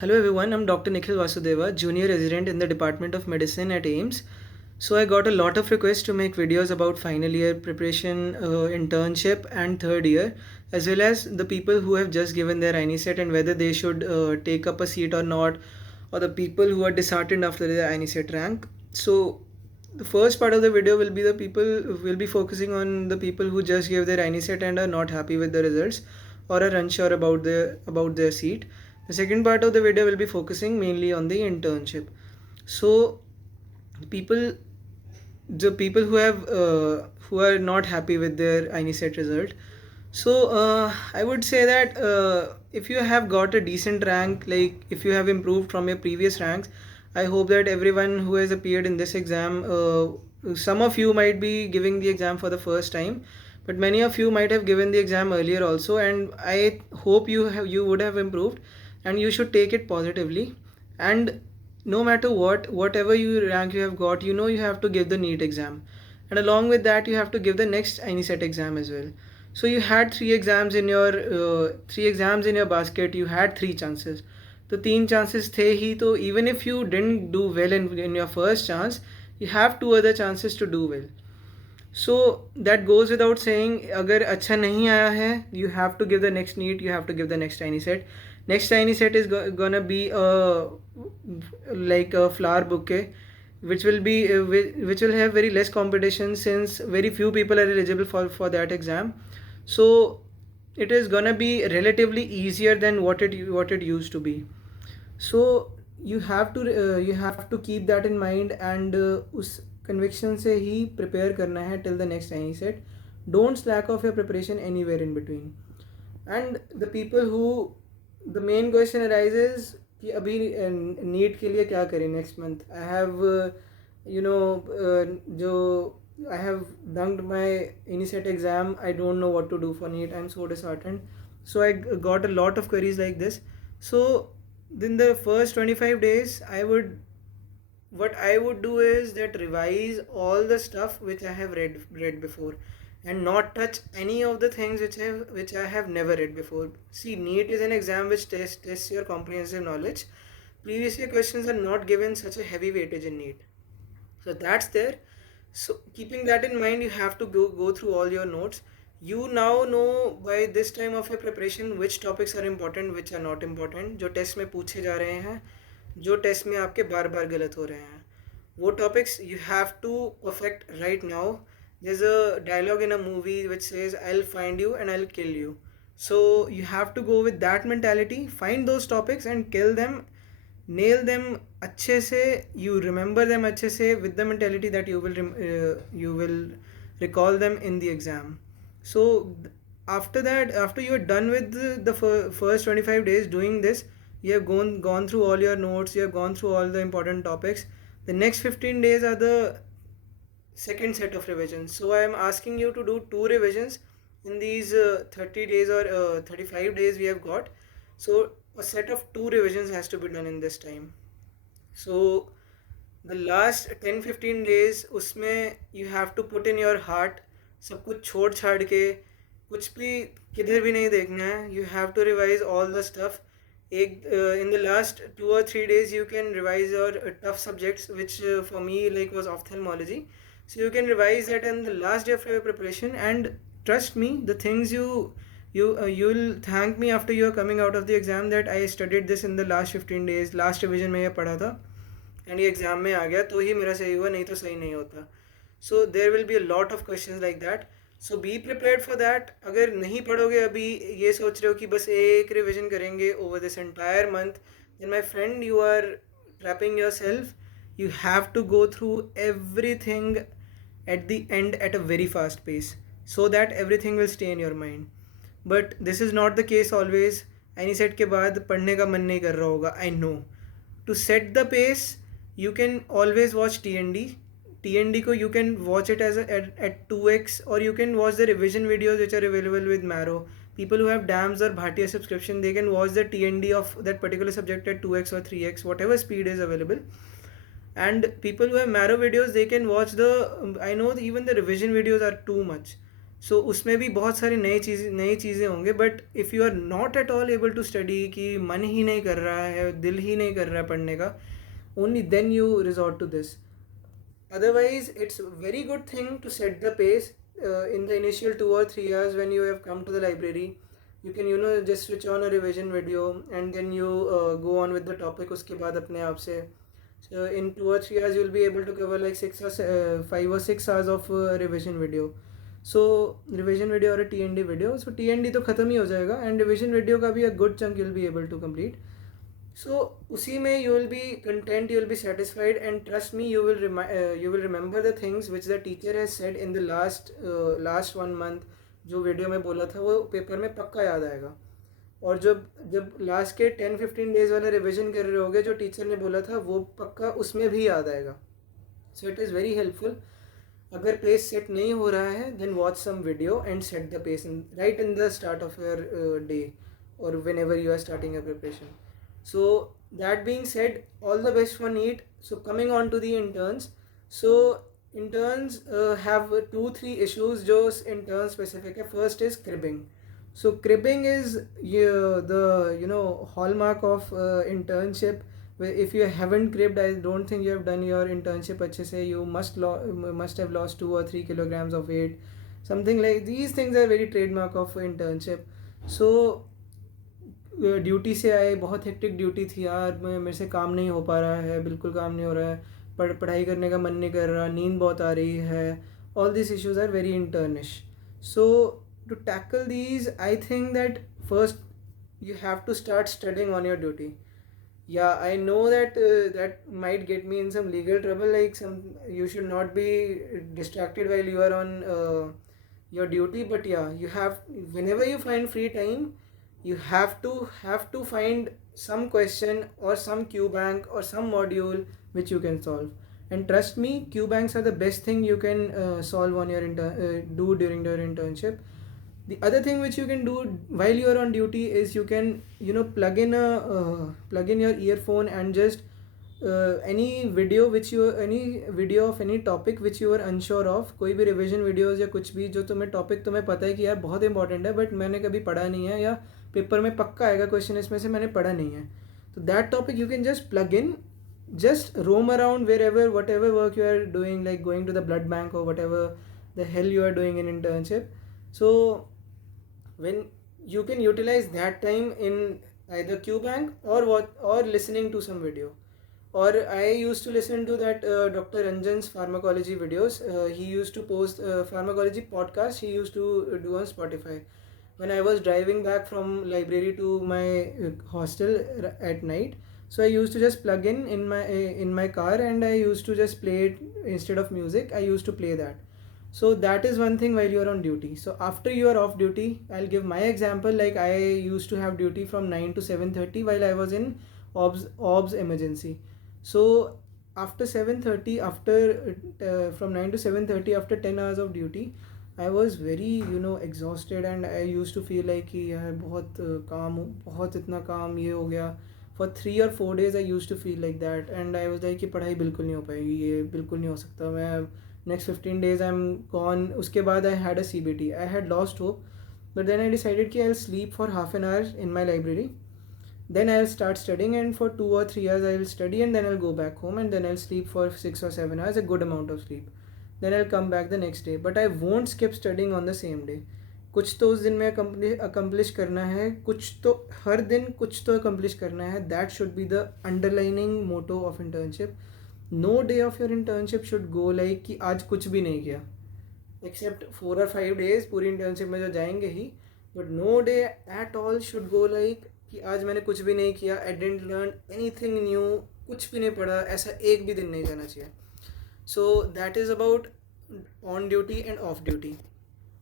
Hello everyone, I'm Dr. Nikhil Vasudeva, junior resident in the Department of Medicine at AIMS. So I got a lot of requests to make videos about final year preparation, internship and third year, as well as the people who have just given their INICET and whether they should take up a seat or not, or the people who are disheartened after their INICET rank. So the first part of the video will be the people will be focusing on the people who just gave their INICET and are not happy with the results or are unsure about their seat. The second part of the video will be focusing mainly on the internship. So people the people who are not happy with their INICET result. So I would say that if you have got a decent rank, like if you have improved from your previous ranks, I hope that everyone who has appeared in this exam, some of you might be giving the exam for the first time, but many of you might have given the exam earlier also, and I hope you would have improved, and you should take it positively. And no matter whatever you rank you have got, you have to give the NEET exam, and along with that you have to give the next INICET exam as well. So you had three exams in your basket. You had three chances. तो तीन chances थे ही, तो even if you didn't do well in your first chance, you have two other chances to do well. So that goes without saying, अगर अच्छा नहीं आया है, you have to give the next NEET, you have to give the next INICET. Next INICET is gonna be like a flower bouquet, which will have very less competition, since very few people are eligible for that exam. So it is gonna be relatively easier than what it used to be. So you have to keep that in mind, and उस conviction से ही prepare करना है till the next INICET. Don't slack off your preparation anywhere in between. And the main question arises कि अभी NEET के लिए क्या करें next month. जो I have dunked my INICET exam. I don't know what to do for NEET. I'm so disheartened. So I got a lot of queries like this. So in the first 25 days, what I would do is that revise all the stuff which I have read before, and not touch any of the things which I have never read before. See, NEET is an exam which tests your comprehensive knowledge. Previous year questions are not given such a heavy weightage in NEET. So that's there. So keeping that in mind, you have to go through all your notes. You now know by this time of your preparation which topics are important, which are not important, जो test में पूछे जा रहे हैं, जो test में आपके बार बार गलत हो रहे हैं, वो topics you have to perfect right now. There's a dialogue in a movie which says, I'll find you and I'll kill you. So you have to go with that mentality, find those topics and kill them, nail them अच्छे से, you remember them अच्छे से, with the mentality that you will recall them in the exam. So after that, after you are done with the first 25 days doing this, you have gone through all your notes, you have gone through all the important topics. The next 15 days are the second set of revisions. So I am asking you to do two revisions in these 30 days or 35 days we have got. So a set of two revisions has to be done in this time. So the last 10-15 days, उसमें you have to put in your heart, सब कुछ छोड़ छाड़ के, कुछ भी किधर भी नहीं देखना है. You have to revise all the stuff. In the last 2 or 3 days you can revise your tough subjects, which for me like was ophthalmology. So you can revise that in the last day of your preparation, and trust me, the things you'll thank me after you are coming out of the exam, that I studied this in the last 15 days, last revision में ये पढ़ा था, and ये exam में आ गया तो ही मेरा सही हुआ, नहीं तो सही नहीं होता. So there will be a lot of questions like that. So be prepared for that. अगर नहीं पढ़ोगे, अभी ये सोच रहे हो कि बस एक रिविजन करेंगे over this entire month, then my friend you are trapping yourself. You have to go through everything at the end at a very fast pace, so that everything will stay in your mind. But this is not the case always. INICET के बाद पढ़ने का मन नहीं कर रहा होगा, I know. To set the pace, you can always watch TND. TND को you can watch it at 2x, or you can watch the revision videos which are available with Marrow. People who have DAMS or Bhatia subscription, they can watch the TND of that particular subject at 2x or 3x, whatever speed is available. And people who have Marrow videos, they can watch I know even the revision videos are too much. सो उसमें भी बहुत सारी नई चीज़ें होंगे, but if you are not at all able to study, कि मन ही नहीं कर रहा है, दिल ही नहीं कर रहा है पढ़ने का, only then you resort to this. Otherwise, it's a very good thing to set the pace in the initial 2 or 3 years when you have come to the library. You can, just switch on a revision video and then you go on with the topic उसके बाद अपने आप से. So in 2 or 3 years, you'll be able to cover like 5 or 6 hours of revision video. So revision video or a TND video. So TND तो ख़त्म ही हो जाएगा and revision video का भी a good chunk you'll be able to complete. So उसी में you will be content, you will be satisfied, and trust me, you will remember the things which the teacher has said in the last 1 month. जो video में बोला था वो paper में पक्का याद आएगा. और जब जब लास्ट के 10-15 डेज वाला रिविजन कर रहे होगे, जो टीचर ने बोला था वो पक्का उसमें भी याद आएगा. So it is very helpful. अगर पेस सेट नहीं हो रहा है, then watch some video and set the pace right in the start of your day or whenever you are starting a preparation. So that being said, all the best for NEET. So coming on to the interns. So interns have 2-3 issues जो intern specific है. First is cribbing. So cribbing is the hallmark of internship. If you haven't cribbed, I don't think you have done your internship अच्छे से. You must have lost 2 or 3 kilograms of weight. Something like these things are very trademark of internship. So duty से आए, बहुत hectic duty थी यार, मेरे से काम नहीं हो पा रहा है, बिल्कुल काम नहीं हो रहा है, पढ़ाई करने का मन नहीं कर रहा, नींद बहुत आ रही है. All this issues are very internish. So to tackle these, I think that first you have to start studying on your duty. Yeah, I know that that might get me in some legal trouble, like you should not be distracted while you are on your duty, but yeah, you have, whenever you find free time, you have to find some question or some Q bank or some module which you can solve. And trust me, Q banks are the best thing you can solve on your do during your internship. The other thing which you can do while you are on duty is you can plug in your earphone and just any video of any topic which you are unsure of. कोई भी revision videos या कुछ भी जो तुम्हें topic तुम्हें पता है कि यार बहुत important है but मैंने कभी पढ़ा नहीं है, या पेपर में पक्का आएगा क्वेश्चन इसमें से, मैंने पढ़ा नहीं है, तो that topic you can just plug in, just roam around wherever, whatever work you are doing, like going to the blood bank or whatever the hell you are doing in internship. So when you can utilize that time in either Q bank or listening to some video. Or I used to listen to that Dr. Ranjan's pharmacology videos. He used to post pharmacology podcast. He used to do on Spotify. When I was driving back from library to my hostel at night, so I used to just plug in my car, and I used to just play it instead of music. I used to play that. So that is one thing while you are on duty. So after you are off duty, I'll give my example. Like I used to have duty from 9 to 7:30 while I was in OBS emergency. So after 7:30, from 9 to 7:30, after 10 hours of duty, I was very exhausted, and I used to feel like कि यार बहुत इतना काम ये हो गया. For 3 or 4 days I used to feel like that, and I was like कि पढ़ाई बिल्कुल नहीं हो पाएगी, ये बिल्कुल नहीं हो सकता, मैं next 15 days I'm gone. उसके बाद I had a CBT. I had lost hope, but then I decided कि I'll sleep for half an hour in my library. Then I'll start studying, and for 2 or 3 hours I will study, and then I'll go back home, and then I'll sleep for 6 or 7 hours, a good amount of sleep. Then I'll come back the next day, but I won't skip studying on the same day. कुछ तो उस दिन में accomplish करना है, कुछ तो हर दिन कुछ तो accomplish करना है. That should be the underlining motto of internship. No day of your internship should go like कि आज कुछ भी नहीं किया, except 4 or 5 days पूरी internship में जो जाएंगे ही, but no day at all should go like कि आज मैंने कुछ भी नहीं किया, I didn't learn anything new, कुछ भी नहीं पढ़ा, ऐसा एक भी दिन नहीं जाना चाहिए. So that is about on duty and off duty.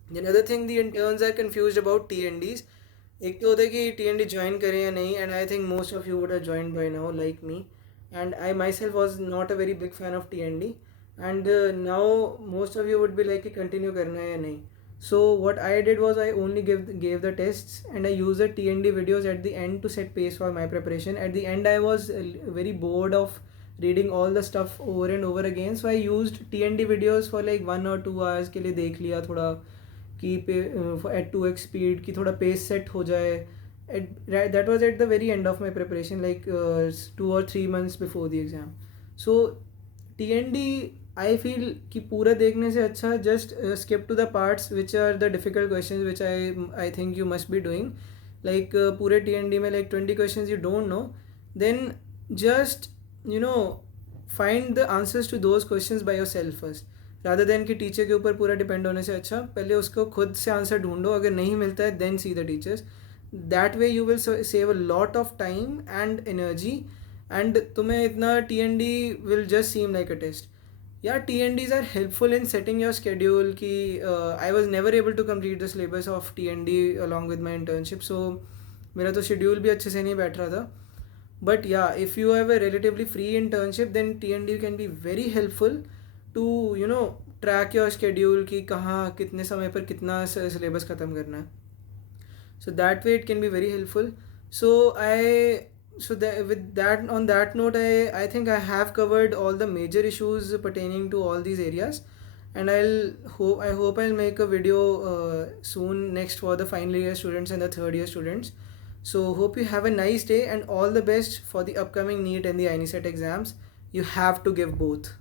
The other thing, the interns are confused about TNDs. एक तो होता है कि TND join करें या नहीं, and I think most of you would have joined by now like me, and I myself was not a very big fan of TND, and now most of you would be like कि continue करना है या नहीं. So what I did was I only gave the tests, and I used the TND videos at the end to set pace for my preparation. At the end I was very bored of reading all the stuff over and over again, so I used TND videos for like 1 or 2 hours के लिए देख लिया थोड़ा, कि at 2x speed कि थोड़ा pace set हो जाए. That was at the very end of my preparation, like 2 or 3 months before the exam. So TND I feel कि पूरा देखने से अच्छा just skip to the parts which are the difficult questions which I think you must be doing. Like पूरे TND में like 20 questions you don't know, then just you know find the answers to those questions by yourself first, rather than कि teacher के ऊपर पूरा depend होने से अच्छा पहले उसको खुद से आंसर ढूंढो. अगर नहीं मिलता है then see the teachers. That way you will save a lot of time and energy, and तुम्हें इतना TND will just seem like a test. Yeah, TNDs are helpful in setting your schedule कि I was never able to complete the syllabus of TND along with my internship, so मेरा तो schedule भी अच्छे से नहीं बैठ रहा था. But yeah, if you have a relatively free internship, then TND can be very helpful to track your schedule कि कहाँ कितने समय पर कितना syllabus ख़त्म करना है. So that way it can be very helpful. With that, on that note, I think I have covered all the major issues pertaining to all these areas, and I hope I'll make a video soon next for the final year students and the third year students. So hope you have a nice day and all the best for the upcoming NEET and the INESET exams. You have to give both.